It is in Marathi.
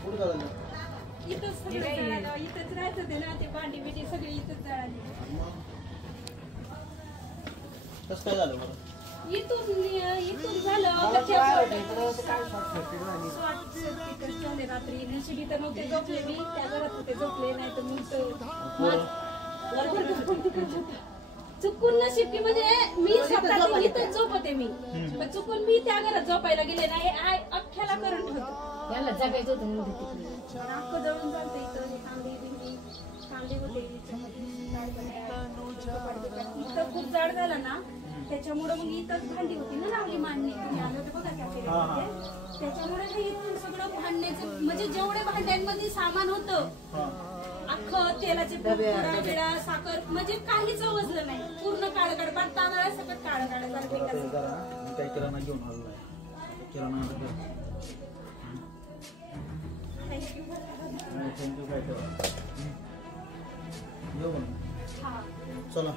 कुठं झालं? इथंच सगळं जळालं, इथंच राहत होते ना ते भांडी बिंडी सगळी इथंच जळाली. कसं काय झालं बरं? इथून झालं झाले रात्री नशिबी तर नव्हते झोपले मी त्या घरात होते झोपले नाही तर मग चुकून नशीब की म्हणजे मी स्वतः इथंच झोपते मी पण चुकून मी त्या घरात झोपायला गेले नाही अख्ख्याला करंट होतं याला जगायचं होतं नाक जळून चालतं इथं कांदे होते इथं खूप जाड झालं ना त्याच्यामुळे मग इथंच भांडी होती ना लावली मांडणी तुम्ही आले होते बघा त्या त्याच्यामुळे हे इथून सगळं भांडण्याचं म्हणजे जेवढे भांड्यांमध्ये सामान होतं अख्खं तेलाचे बिडा साखर म्हणजे काहीच वजलं नाही पूर्ण काळगड पण तांदळा सगळं काळ झालं काही किराणा घेऊन आलो नाही किराणा थँक्यू काय करा चला